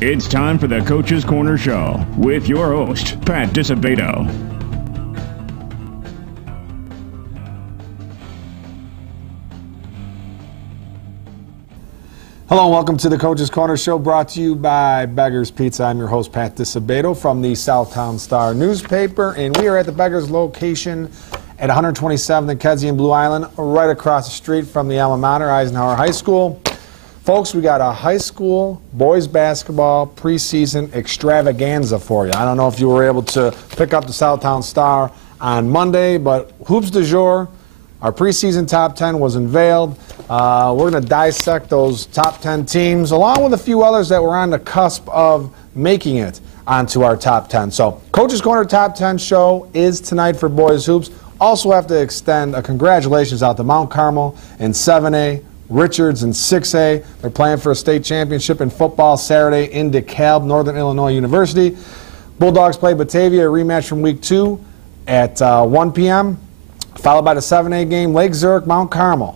It's time for the Coach's Corner Show with your host, Pat Disabato. Hello and welcome to the Coach's Corner Show, brought to you by Beggar's Pizza. I'm your host, Pat Disabato, from the Southtown Star newspaper, and we are at the Beggar's location at 127th and Kedzie and Blue Island, right across the street from the alma mater, Eisenhower High School. Folks, we got a high school boys basketball preseason extravaganza for you. I don't know if you were able to pick up the Southtown Star on Monday, but Hoops du Jour, our preseason top 10 was unveiled. We're going to dissect those top 10 teams, along with a few others that were on the cusp of making it onto our top 10. So, Coach's Corner Top 10 show is tonight for boys hoops. Also have to extend a congratulations out to Mount Carmel in 7A, Richards in 6A. They're playing for a state championship in football Saturday in DeKalb, Northern Illinois University. Bulldogs play Batavia, a rematch from week 2 at 1 p.m., followed by the 7A game, Lake Zurich, Mount Carmel.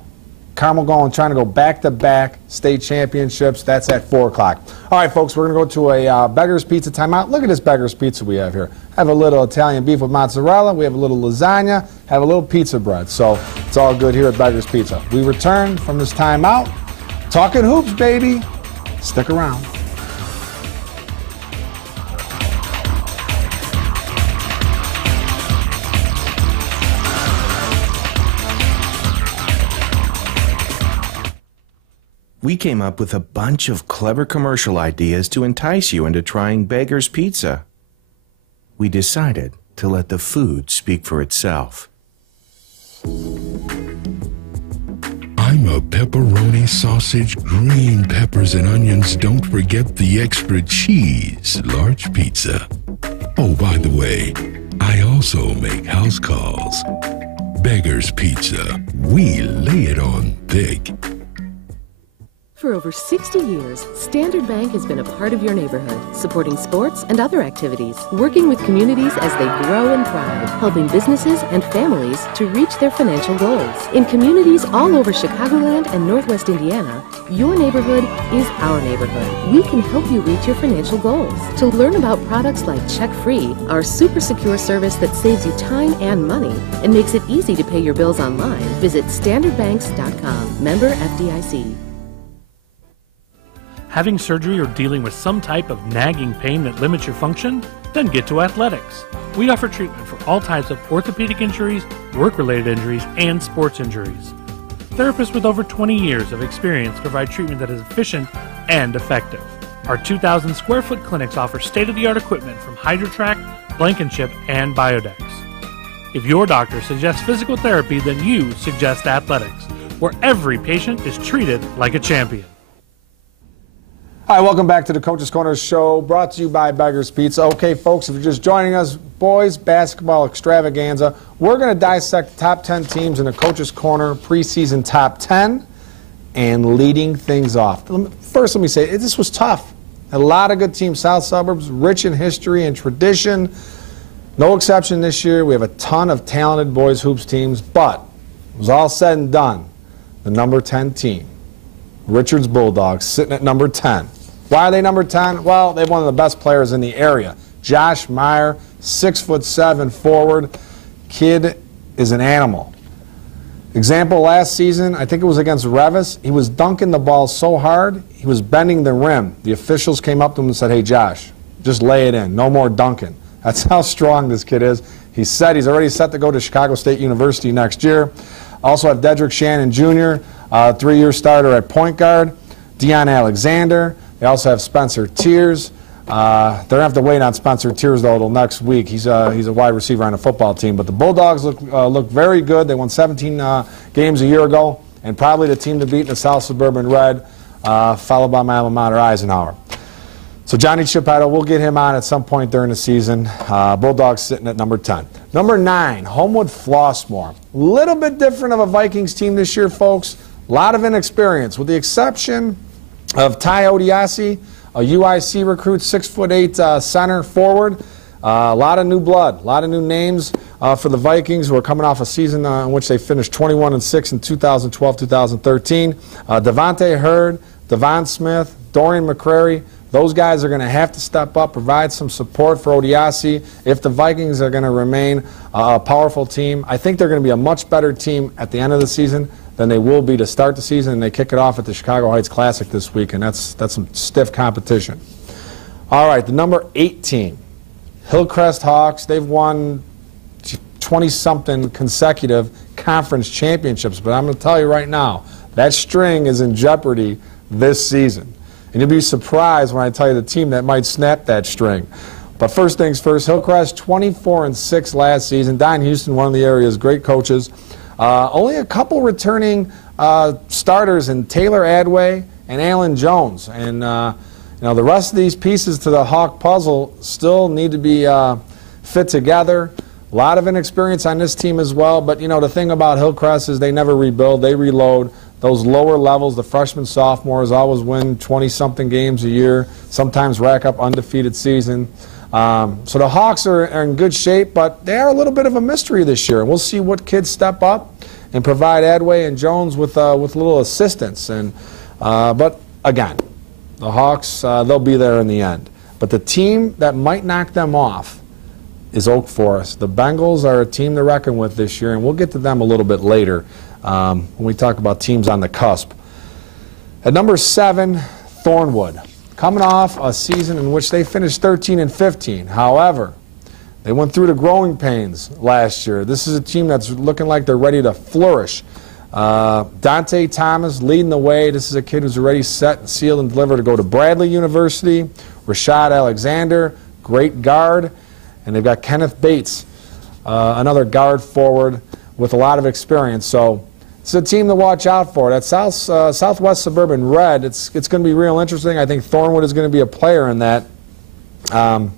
Carmel trying to go back-to-back state championships. That's at 4 o'clock. All right, folks, we're going to go to a Beggar's Pizza timeout. Look at this Beggar's Pizza we have here. Have a little Italian beef with mozzarella. We have a little lasagna. Have a little pizza bread. So it's all good here at Beggar's Pizza. We return from this timeout. Talking hoops, baby. Stick around. We came up with a bunch of clever commercial ideas to entice you into trying Beggar's Pizza. We decided to let the food speak for itself. I'm a pepperoni sausage, green peppers and onions. Don't forget the extra cheese, large pizza. Oh, by the way, I also make house calls. Beggar's Pizza. We lay it on thick. For over 60 years, Standard Bank has been a part of your neighborhood, supporting sports and other activities, working with communities as they grow and thrive, helping businesses and families to reach their financial goals. In communities all over Chicagoland and Northwest Indiana, your neighborhood is our neighborhood. We can help you reach your financial goals. To learn about products like Check Free, our super secure service that saves you time and money and makes it easy to pay your bills online, visit standardbanks.com. Member FDIC. Having surgery or dealing with some type of nagging pain that limits your function? Then get to ATHLETEX. We offer treatment for all types of orthopedic injuries, work-related injuries, and sports injuries. Therapists with over 20 years of experience provide treatment that is efficient and effective. Our 2,000 square foot clinics offer state-of-the-art equipment from HydroTrack, Blankenship, and Biodex. If your doctor suggests physical therapy, then you suggest ATHLETEX, where every patient is treated like a champion. Hi, welcome back to the Coach's Corner Show, brought to you by Beggar's Pizza. Okay, folks, if you're just joining us, boys basketball extravaganza, we're going to dissect the top 10 teams in the Coach's Corner preseason top 10 and leading things off. First, let me say, this was tough. A lot of good teams, South Suburbs, rich in history and tradition. No exception this year. We have a ton of talented boys hoops teams, but it was all said and done. The number 10 team, Richards Bulldogs, sitting at number 10. Why are they number 10? Well, they have one of the best players in the area. Josh Meyer, 6'7" forward. Kid is an animal. Example, last season, I think it was against Revis, he was dunking the ball so hard, he was bending the rim. The officials came up to him and said, hey, Josh, just lay it in. No more dunking. That's how strong this kid is. He said he's already set to go to Chicago State University next year. Also have Dedrick Shannon Jr., 3-year starter at point guard. Deion Alexander. They also have Spencer Tears. They're going to have to wait on Spencer Tears, though, until next week. He's a wide receiver on a football team. But the Bulldogs look very good. They won 17 games a year ago, and probably the team to beat in the South Suburban Red, followed by my alma mater, Eisenhower. So Johnny Chippetto, we'll get him on at some point during the season. Bulldogs sitting at number 10. Number 9, Homewood Flossmoor. A little bit different of a Vikings team this year, folks. A lot of inexperience, with the exception of Ty Odiasi, a UIC recruit, 6'8" center forward. A lot of new blood, a lot of new names for the Vikings, who are coming off a season in which they finished 21-6 in 2012-2013. Devontae Hurd, Devon Smith, Dorian McCrary, Those guys are going to have to step up, provide some support for Odiasi if the Vikings are going to remain a powerful team. I think they're going to be a much better team at the end of the season than they will be to start the season, and they kick it off at the Chicago Heights Classic this week, and that's some stiff competition. All right, the number 8 team, Hillcrest Hawks. They've won 20-something consecutive conference championships, but I'm going to tell you right now, that string is in jeopardy this season. And you'll be surprised when I tell you the team that might snap that string. But first things first, Hillcrest 24-6 last season. Don Houston, one of the area's great coaches. Only a couple returning starters in Taylor Adway and Alan Jones. And the rest of these pieces to the Hawk puzzle still need to be fit together. A lot of inexperience on this team as well. But, the thing about Hillcrest is they never rebuild. They reload. Those lower levels, the freshmen, sophomores, always win 20-something games a year, sometimes rack up undefeated season. So the Hawks are in good shape, but they are a little bit of a mystery this year. We'll see what kids step up and provide Adway and Jones with little assistance. But again, the Hawks, they'll be there in the end. But the team that might knock them off is Oak Forest. The Bengals are a team to reckon with this year, and we'll get to them a little bit later when we talk about teams on the cusp. At number 7, Thornwood, coming off a season in which they finished 13-15. However, they went through the growing pains last year. This is a team that's looking like they're ready to flourish. Dante Thomas leading the way. This is a kid who's already set and sealed and delivered to go to Bradley University. Rashad Alexander, great guard. And they've got Kenneth Bates, another guard forward with a lot of experience. So it's a team to watch out for. That Southwest Suburban Red, it's going to be real interesting. I think Thornwood is going to be a player in that. Paul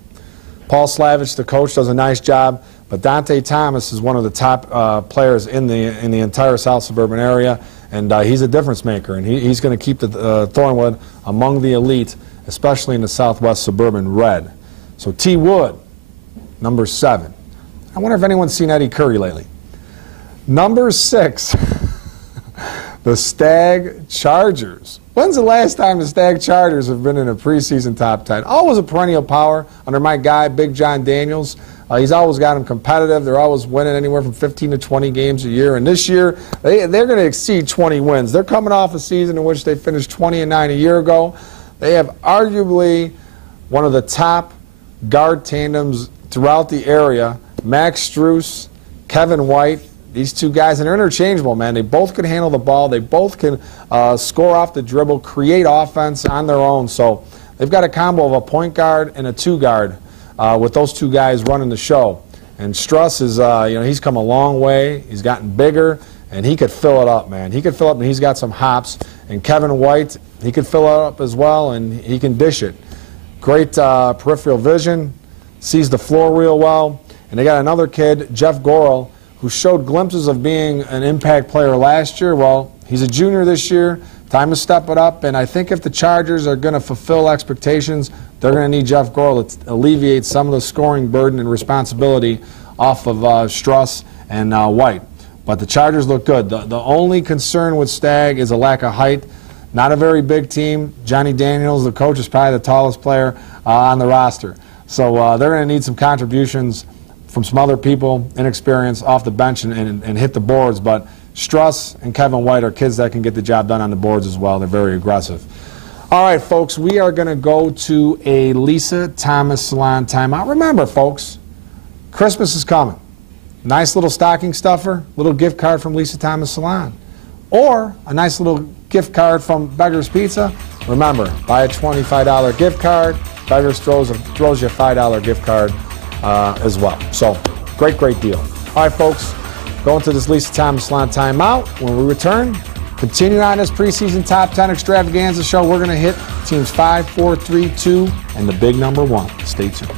Slavich, the coach, does a nice job. But Dante Thomas is one of the top players in the entire South Suburban area. And he's a difference maker. And he's going to keep the Thornwood among the elite, especially in the Southwest Suburban Red. So T. Wood, number 7. I wonder if anyone's seen Eddie Curry lately. Number 6, the Stagg Chargers. When's the last time the Stagg Chargers have been in a preseason top 10? Always a perennial power under my guy, Big John Daniels. He's always got them competitive. They're always winning anywhere from 15 to 20 games a year. And this year, they're going to exceed 20 wins. They're coming off a season in which they finished 20-9 a year ago. They have arguably one of the top guard tandems throughout the area. Max Struess, Kevin White. These two guys, and they're interchangeable, man. They both can handle the ball. They both can score off the dribble, create offense on their own. So they've got a combo of a point guard and a 2 guard with those two guys running the show. And Struess is, he's come a long way. He's gotten bigger, and he could fill it up, man. He could fill it up, and he's got some hops. And Kevin White, he could fill it up as well, and he can dish it. Great peripheral vision, sees the floor real well. And they got another kid, Jeff Gorel, who showed glimpses of being an impact player last year. Well, he's a junior this year. Time to step it up. And I think if the Chargers are going to fulfill expectations, they're going to need Jeff Gorel to alleviate some of the scoring burden and responsibility off of Struess and White. But the Chargers look good. The only concern with Stagg is a lack of height. Not a very big team. Johnny Daniels, the coach, is probably the tallest player on the roster. So they're going to need some contributions from some other people, inexperience, off the bench and hit the boards. But Struess and Kevin White are kids that can get the job done on the boards as well. They're very aggressive. All right, folks, we are going to go to a Lisa Thomas Salon timeout. Remember, folks, Christmas is coming. Nice little stocking stuffer, little gift card from Lisa Thomas Salon. Or a nice little gift card from Beggar's Pizza. Remember, buy a $25 gift card. Beggar's throws you a $5 gift card as well. So, great deal. All right, folks, going to this Lisa Thomas Salon timeout. When we return, continuing on this preseason Top 10 Extravaganza show, we're going to hit teams 5, 4, 3, 2, and the big number 1. Stay tuned.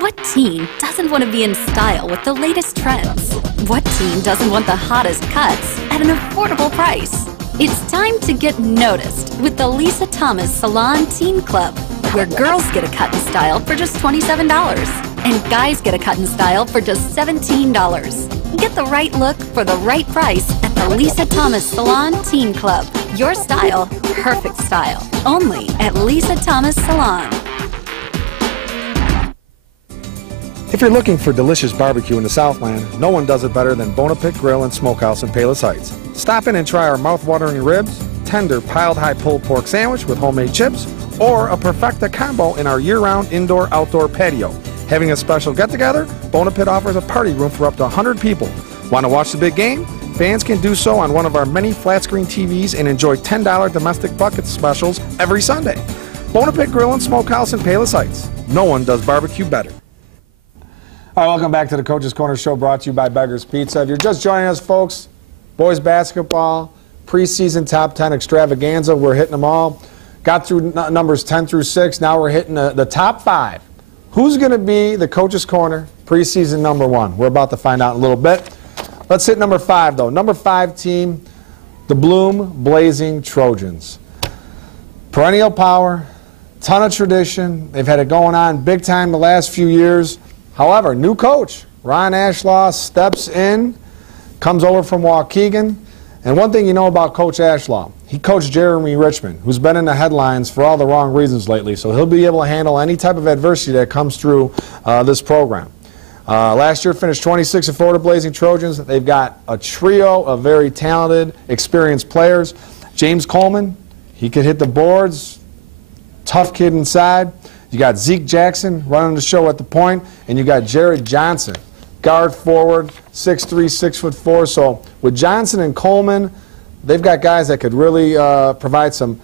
What teen doesn't want to be in style with the latest trends? What teen doesn't want the hottest cuts at an affordable price? It's time to get noticed with the Lisa Thomas Salon Teen Club. where girls get a cut and style for just $27 and guys get a cut and style for just $17. Get the right look for the right price at the Lisa Thomas Salon Teen Club. Your style, perfect style. Only at Lisa Thomas Salon. If you're looking for delicious barbecue in the Southland, no one does it better than BAGUETTE Grill and Smokehouse in Palos Heights. Stop in and try our mouth-watering ribs, tender piled-high pulled pork sandwich with homemade chips, or a perfecta combo in our year-round indoor-outdoor patio. Having a special get-together, BAGUETTE offers a party room for up to 100 people. Want to watch the big game? Fans can do so on one of our many flat-screen TVs and enjoy $10 domestic bucket specials every Sunday. BAGUETTE Grill and Smokehouse in Palos Heights. No one does barbecue better. All right, welcome back to the Coach's Corner Show, brought to you by Beggar's Pizza. If you're just joining us, folks, boys basketball, preseason top 10 extravaganza. We're hitting them all. Got through numbers 10 through 6. Now we're hitting the top 5. Who's going to be the Coach's Corner preseason number 1? We're about to find out in a little bit. Let's hit number 5, though. Number 5 team, the Bloom Blazing Trojans. Perennial power, ton of tradition. They've had it going on big time the last few years. However, new coach, Ron Ashlaw, steps in, comes over from Waukegan. And one thing you know about Coach Ashlaw, he coached Jeremy Richmond, who's been in the headlines for all the wrong reasons lately. So he'll be able to handle any type of adversity that comes through this program. Last year finished 26th for the Blazing Trojans. They've got a trio of very talented, experienced players. James Coleman, he could hit the boards, tough kid inside. You got Zeke Jackson running the show at the point, and you got Jared Johnson, guard forward, 6'3", 6'4". So with Johnson and Coleman, they've got guys that could really provide some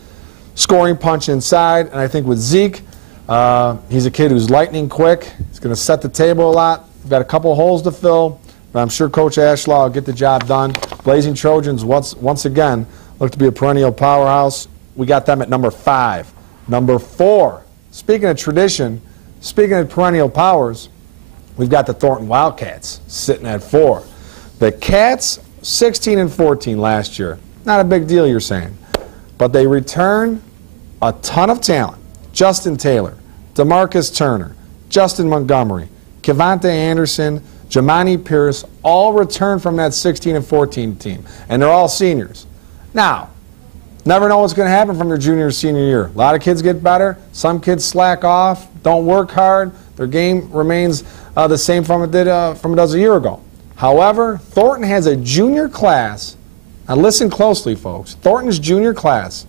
scoring punch inside. And I think with Zeke, he's a kid who's lightning quick. He's going to set the table a lot. We've got a couple of holes to fill, but I'm sure Coach Ashlaw will get the job done. Blazing Trojans, once again, look to be a perennial powerhouse. We got them at number 5. Number 4. Speaking of tradition, speaking of perennial powers, we've got the Thornton Wildcats sitting at 4. The Cats, 16 and 14 last year. Not a big deal, you're saying. But they return a ton of talent. Justin Taylor, DeMarcus Turner, Justin Montgomery, Kevonte Anderson, Jamani Pierce, all return from that 16 and 14 team. And they're all seniors. Now, never know what's going to happen from your junior or senior year. A lot of kids get better. Some kids slack off, don't work hard. Their game remains the same from it does a year ago. However, Thornton has a junior class. Now listen closely, folks. Thornton's junior class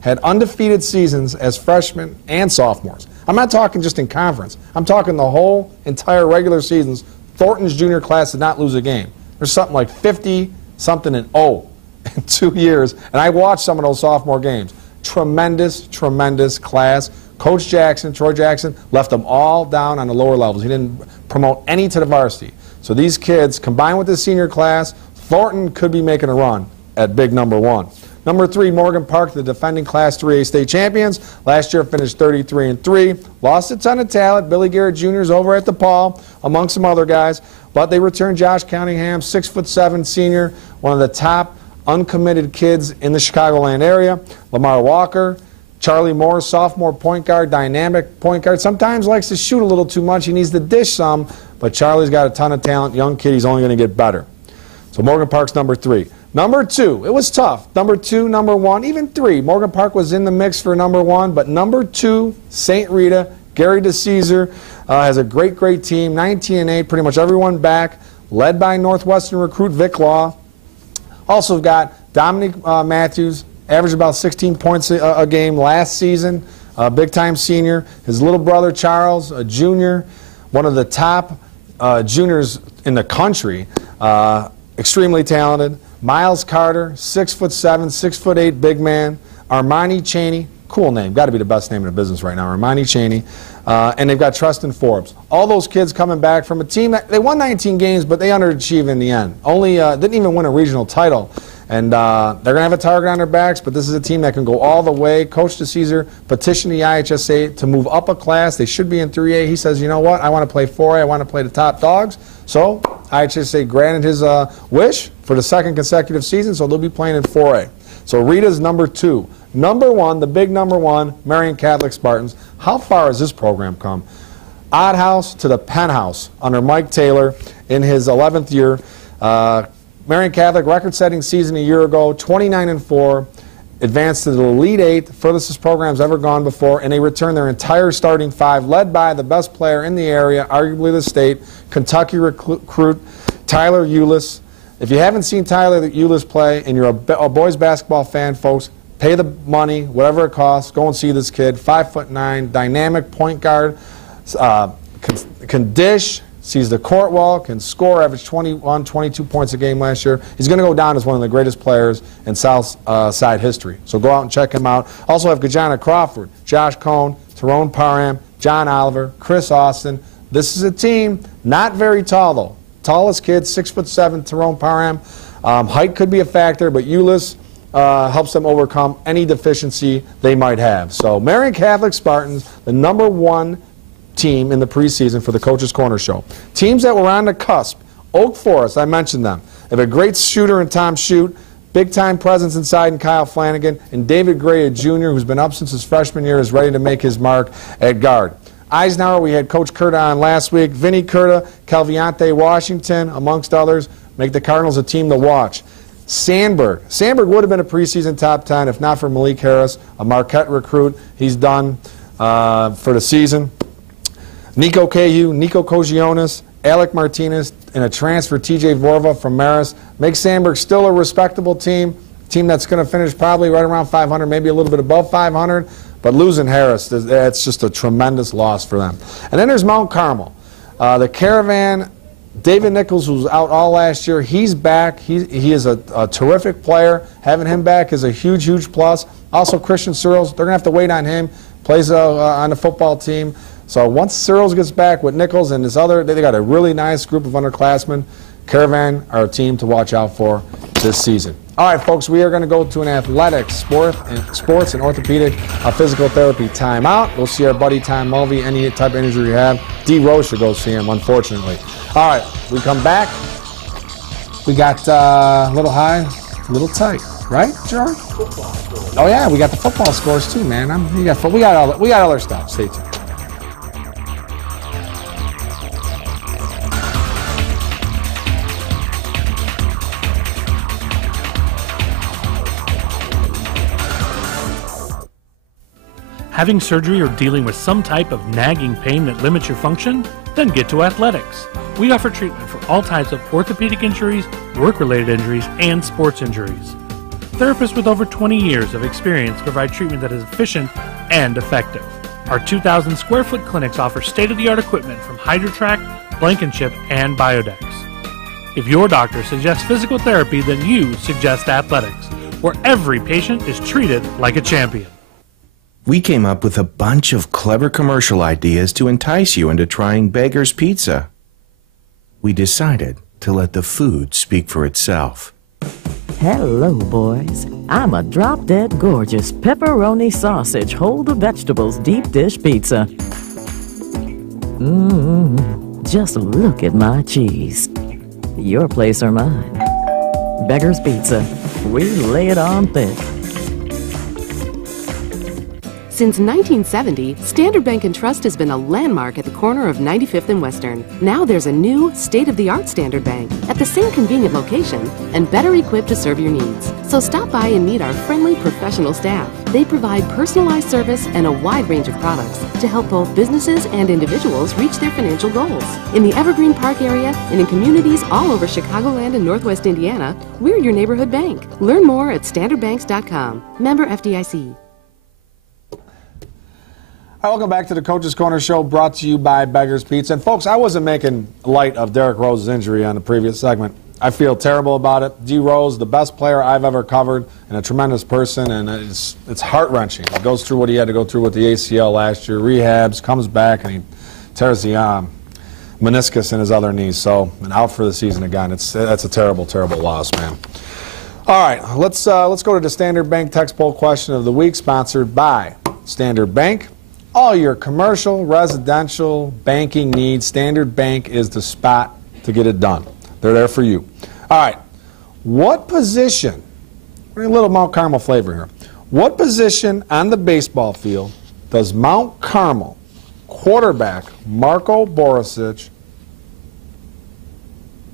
had undefeated seasons as freshmen and sophomores. I'm not talking just in conference. I'm talking the whole entire regular seasons. Thornton's junior class did not lose a game. There's something like 50-something and 0 in 2 years, and I watched some of those sophomore games. Tremendous, tremendous class. Coach Jackson, Troy Jackson, left them all down on the lower levels. He didn't promote any to the varsity. So these kids, combined with the senior class, Thornton could be making a run at big number 1. Number 3, Morgan Park, the defending Class 3A state champions. Last year finished 33 and 3. Lost a ton of talent. Billy Garrett Jr. is over at the Paul, among some other guys. But they returned Josh Cunningham, 6'7" senior, one of the top uncommitted kids in the Chicagoland area. Lamar Walker, Charlie Moore, sophomore point guard, dynamic point guard. Sometimes likes to shoot a little too much. He needs to dish some, but Charlie's got a ton of talent. Young kid, he's only going to get better. So Morgan Park's number 3. Number 2, it was tough. Number 2, number 1, even 3. Morgan Park was in the mix for number 1, but number 2, St. Rita, Gary DeCesar has a great, great team. 19 and 8, pretty much everyone back, led by Northwestern recruit Vic Law. Also got Dominic Matthews, averaged about 16 points a game last season, big-time senior. His little brother Charles, a junior, one of the top juniors in the country, extremely talented. Miles Carter, 6'7", 6'8", big man. Armani Chaney, cool name, got to be the best name in the business right now, Armani Chaney. And they've got Tristan Forbes. All those kids coming back from a team that they won 19 games, but they underachieved in the end. Only didn't even win a regional title. And they're going to have a target on their backs, but this is a team that can go all the way. Coach DeCesar petitioned the IHSA to move up a class. They should be in 3A. He says, you know what, I want to play 4A. I want to play the top dogs. So IHSA granted his wish for the 2nd consecutive season, so they'll be playing in 4A. So Rita's number 2. Number one, the big number one, Marian Catholic Spartans. How far has this program come? Odd house to the penthouse under Mike Taylor in his 11th year. Marian Catholic, record-setting season a year ago, 29-4, advanced to the Elite Eight, furthest this program's ever gone before, and they returned their entire starting five, led by the best player in the area, arguably the state, Kentucky recruit Tyler Eulis. If you haven't seen Tyler Eulis play and you're a boys basketball fan, folks, pay the money, whatever it costs, go and see this kid. 5'9", dynamic point guard, can dish, sees the court well, can score, averaged 21, 22 points a game last year. He's going to go down as one of the greatest players in South Side history. So go out and check him out. Also have Gajana Crawford, Josh Cohn, Tyrone Parham, John Oliver, Chris Austin. This is a team, not very tall though. Tallest kid, 6'7", Tyrone Parham. Height could be a factor, but Eulis helps them overcome any deficiency they might have. So Marian Catholic Spartans, the number one team in the preseason for the Coach's Corner Show. Teams that were on the cusp. Oak Forest, I mentioned them. They have a great shooter in Tom Shute, big-time presence inside in Kyle Flanagan, and David Gray, a junior who's been up since his freshman year, is ready to make his mark at guard. Eisenhower, we had Coach Curta on last week. Vinny Curta, Calviante Washington, amongst others, make the Cardinals a team to watch. Sandberg would have been a preseason top 10 if not for Malik Harris, a Marquette recruit. He's done for the season. Nico Cahu, Nico Kogionis, Alec Martinez, and a transfer, TJ Vorva from Marist. Makes Sandberg still a respectable team that's going to finish probably right around 500, maybe a little bit above 500. But losing Harris, that's just a tremendous loss for them. And then there's Mount Carmel. The Caravan, David Nichols, who was out all last year, he's back. He is a terrific player. Having him back is a huge, huge plus. Also, Christian Searles, they're going to have to wait on him. Plays on the football team. So once Searles gets back with Nichols and this other, they got a really nice group of underclassmen. Caravan are a team to watch out for this season. All right, folks, we are going to go to an athletics, sports and orthopedic physical therapy timeout. We'll see our buddy Tom Mulvey, any type of injury you have. D. Rose should go see him, unfortunately. All right, we come back. We got a little high, a little tight, right, George? Oh, yeah, we got the football scores, too, man. We got other stuff. Stay tuned. Having surgery or dealing with some type of nagging pain that limits your function? Then get to ATHLETEX. We offer treatment for all types of orthopedic injuries, work-related injuries, and sports injuries. Therapists with over 20 years of experience provide treatment that is efficient and effective. Our 2,000 square foot clinics offer state-of-the-art equipment from HydroTrack, Blankenship, and Biodex. If your doctor suggests physical therapy, then you suggest ATHLETEX, where every patient is treated like a champion. We came up with a bunch of clever commercial ideas to entice you into trying Beggar's Pizza. We decided to let the food speak for itself. Hello, boys. I'm a drop-dead gorgeous pepperoni sausage, hold the vegetables deep dish pizza. Just look at my cheese. Your place or mine. Beggar's Pizza. We lay it on thick. Since 1970, Standard Bank & Trust has been a landmark at the corner of 95th and Western. Now there's a new, state-of-the-art Standard Bank at the same convenient location and better equipped to serve your needs. So stop by and meet our friendly professional staff. They provide personalized service and a wide range of products to help both businesses and individuals reach their financial goals. In the Evergreen Park area and in communities all over Chicagoland and Northwest Indiana, we're your neighborhood bank. Learn more at standardbanks.com. Member FDIC. Hi, welcome back to the Coach's Corner Show, brought to you by Beggar's Pizza. And folks, I wasn't making light of Derrick Rose's injury on the previous segment. I feel terrible about it. D. Rose, the best player I've ever covered, and a tremendous person, and it's heart-wrenching. He goes through what he had to go through with the ACL last year, rehabs, comes back, and he tears the meniscus in his other knee, so and out for the season again. That's a terrible, terrible loss, man. All right, let's go to the Standard Bank text poll question of the week, sponsored by Standard Bank. All your commercial, residential, banking needs, Standard Bank is the spot to get it done. They're there for you. All right, what position, a little Mount Carmel flavor here, What position on the baseball field does Mount Carmel quarterback Marko Borisic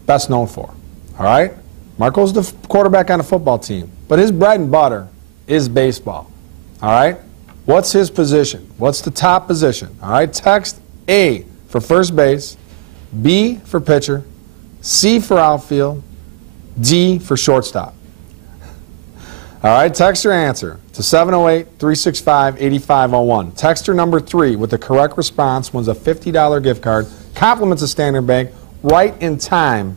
best known for? All right? Marco's the quarterback on the football team, but his bread and butter is baseball. All right? What's his position? What's the top position? All right? Text A for first base, B for pitcher, C for outfield, D for shortstop. All right, text your answer to 708-365-8501. Texter number 3 with the correct response wins a $50 gift card, compliments of Standard Bank, right in time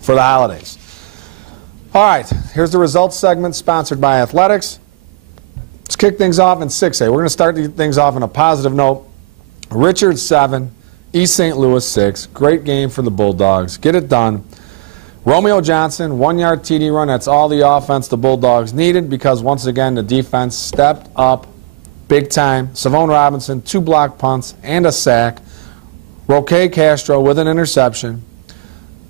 for the holidays. All right, here's the results segment sponsored by Athletics. Let's kick things off in 6A. We're going to start things off on a positive note. Richard 7, East St. Louis 6. Great game for the Bulldogs. Get it done. Romeo Johnson, 1-yard TD run. That's all the offense the Bulldogs needed because, once again, the defense stepped up big time. Savone Robinson, 2 block punts and a sack. Roque Castro with an interception.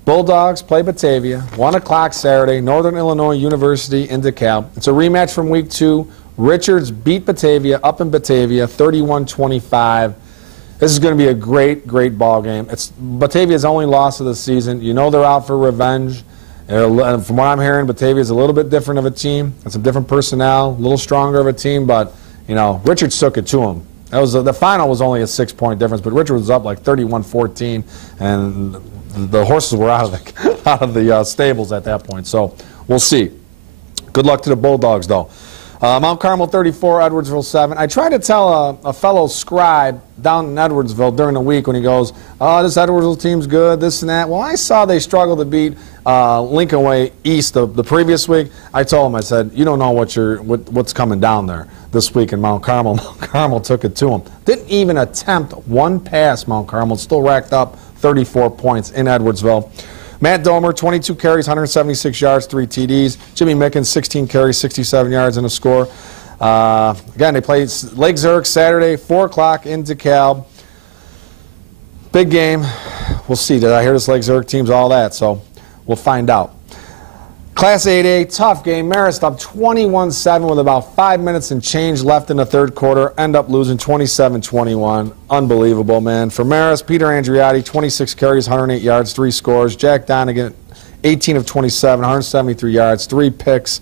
Bulldogs play Batavia, 1 o'clock Saturday, Northern Illinois University in DeKalb. It's a rematch from Week 2. Richards beat Batavia up in Batavia, 31-25. This is going to be a great, great ball game. It's Batavia's only loss of the season. You know they're out for revenge. From what I'm hearing, Batavia's a little bit different of a team. It's a different personnel, a little stronger of a team, but, you know, Richards took it to them. That was the final was only a 6-point difference, but Richards was up like 31-14, and the horses were out of the stables at that point. So we'll see. Good luck to the Bulldogs, though. Mount Carmel 34, Edwardsville 7. I tried to tell a fellow scribe down in Edwardsville during the week when he goes, oh, this Edwardsville team's good, this and that. Well, I saw they struggled to beat Lincoln Way East the previous week. I told him, I said, you don't know what's coming down there this week in Mount Carmel. Mount Carmel took it to him. Didn't even attempt one pass, Mount Carmel. Still racked up 34 points in Edwardsville. Matt Domer, 22 carries, 176 yards, 3 TDs. Jimmy Mickens, 16 carries, 67 yards, and a score. Again, they play Lake Zurich Saturday, 4 o'clock in DeKalb. Big game. We'll see. Did I hear this Lake Zurich team's all that? So we'll find out. Class 8A, tough game. Marist up 21-7 with about 5 minutes and change left in the third quarter. End up losing 27-21. Unbelievable, man. For Marist, Peter Andriotti, 26 carries, 108 yards, 3 scores. Jack Donegan, 18 of 27, 173 yards, 3 picks.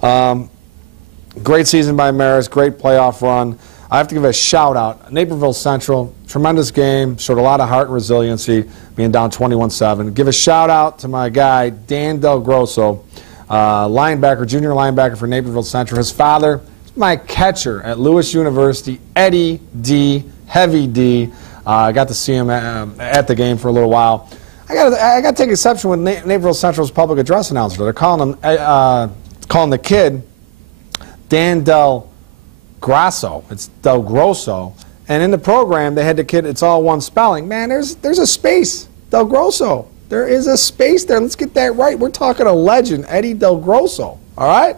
Great season by Marist, great playoff run. I have to give a shout-out. Naperville Central, tremendous game, showed a lot of heart and resiliency, being down 21-7. Give a shout-out to my guy, Dan Del Grosso, linebacker, junior linebacker for Naperville Central. His father, my catcher at Lewis University, Eddie D, Heavy D. I got to see him at the game for a little while. I got to take exception with Naperville Central's public address announcer. They're calling the kid Dan Del Grosso. It's Del Grosso. And in the program, they had the kid, it's all one spelling. Man, there's a space. Del Grosso. There is a space there. Let's get that right. We're talking a legend, Eddie Del Grosso. All right?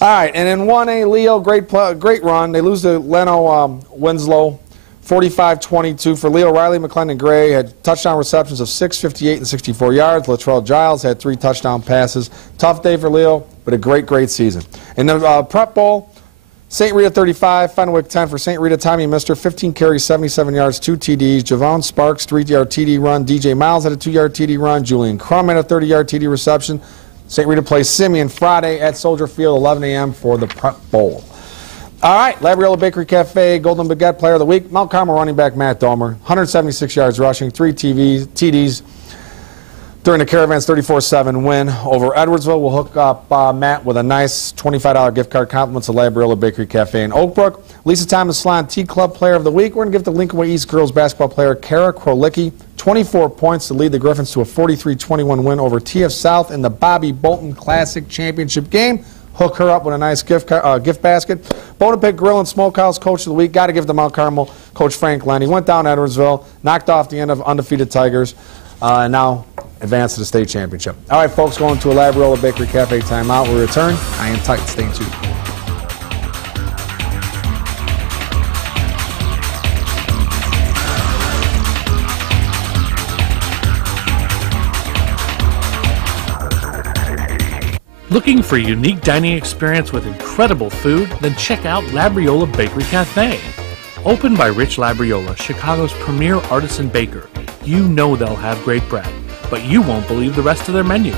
All right, and in 1A, Leo, great run. They lose to Leno Winslow, 45-22. For Leo, Riley McClendon Gray had touchdown receptions of 6, 58, and 64 yards. Latrell Giles had 3 touchdown passes. Tough day for Leo, but a great, great season. In the Prep Bowl, St. Rita 35, Fenwick 10 for St. Rita. Tommy Mister, 15 carries, 77 yards, 2 TDs. Javon Sparks, 3-yard TD run. DJ Miles had a 2-yard TD run. Julian Crum had a 30-yard TD reception. St. Rita plays Simeon Friday at Soldier Field, 11 a.m. for the Prep Bowl. All right, Labriola Bakery Cafe, Golden Baguette Player of the Week. Mount Carmel running back Matt Domer, 176 yards rushing, 3 TDs. During the Caravan's 34-7 win over Edwardsville, we'll hook up Matt with a nice $25 gift card, compliments of Labriola Bakery Cafe in Oakbrook. Lisa Thomas Salon Tea Club Player of the Week. We're going to give the Lincoln Way East girls basketball player Kara Krolicki 24 points to lead the Griffins to a 43-21 win over TF South in the Bobby Bolton Classic Championship game. Hook her up with a nice gift basket. Bonapit Grill and Smokehouse Coach of the Week. Got to give the Mount Carmel Coach Frank Lenny. Went down Edwardsville, knocked off the end of undefeated Tigers, and now advance to the state championship. All right, folks, going to a Labriola Bakery Cafe timeout. We return. I am tight. Stay tuned. Looking for a unique dining experience with incredible food? Then check out Labriola Bakery Cafe. Opened by Rich Labriola, Chicago's premier artisan baker, you know they'll have great bread, but you won't believe the rest of their menu.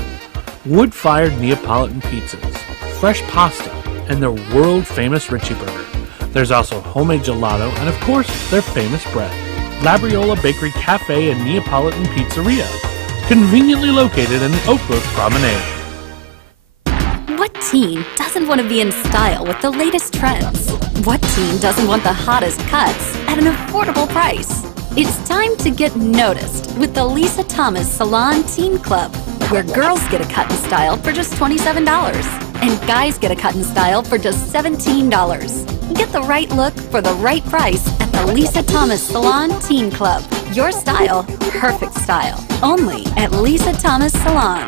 Wood-fired Neapolitan pizzas, fresh pasta, and their world-famous Richie Burger. There's also homemade gelato and, of course, their famous bread. Labriola Bakery Cafe and Neapolitan Pizzeria, conveniently located in the Oak Brook Promenade. What teen doesn't want to be in style with the latest trends? What teen doesn't want the hottest cuts at an affordable price? It's time to get noticed with the Lisa Thomas Salon Teen Club, where girls get a cut and style for just $27 and guys get a cut and style for just $17. Get the right look for the right price at the Lisa Thomas Salon Teen Club. Your style, perfect style. Only at Lisa Thomas Salon.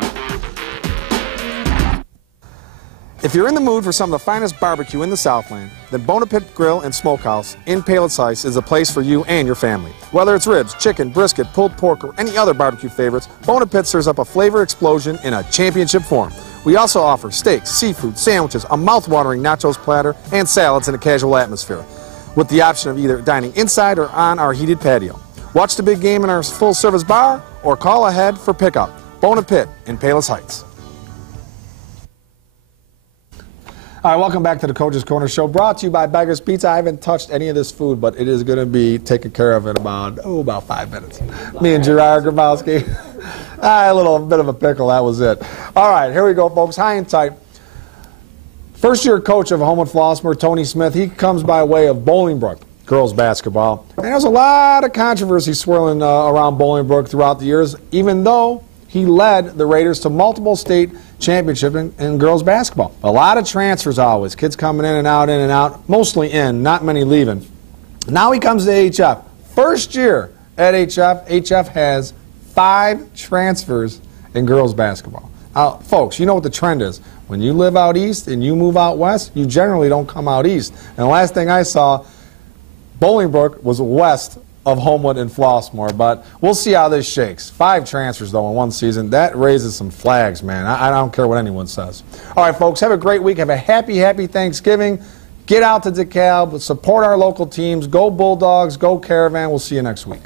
If you're in the mood for some of the finest barbecue in the Southland, then BAGUETTE Grill and Smokehouse in Palos Heights is a place for you and your family. Whether it's ribs, chicken, brisket, pulled pork, or any other barbecue favorites, BAGUETTE serves up a flavor explosion in a championship form. We also offer steaks, seafood, sandwiches, a mouth-watering nachos platter, and salads in a casual atmosphere, with the option of either dining inside or on our heated patio. Watch the big game in our full-service bar, or call ahead for pickup. BAGUETTE in Palos Heights. All right, welcome back to the Coach's Corner Show, brought to you by Beggar's Pizza. I haven't touched any of this food, but it is going to be taken care of in about 5 minutes. Me and Gerard Grabowski. A little bit of a pickle, that was it. All right, here we go, folks. High and tight. First-year coach of Homewood Flossmoor, Tony Smith, he comes by way of Bolingbrook girls basketball. And there's a lot of controversy swirling around Bolingbrook throughout the years, even though he led the Raiders to multiple state championship in girls basketball. A lot of transfers always. Kids coming in and out, mostly in, not many leaving. Now he comes to HF. First year at HF, HF has 5 transfers in girls basketball. Folks, you know what the trend is. When you live out east and you move out west, you generally don't come out east. And the last thing I saw, Bolingbrook was west of Homewood and Flossmoor, but we'll see how this shakes. 5 transfers, though, in one season. That raises some flags, man. I don't care what anyone says. All right, folks, have a great week. Have a happy, happy Thanksgiving. Get out to DeKalb. Support our local teams. Go Bulldogs. Go Caravan. We'll see you next week.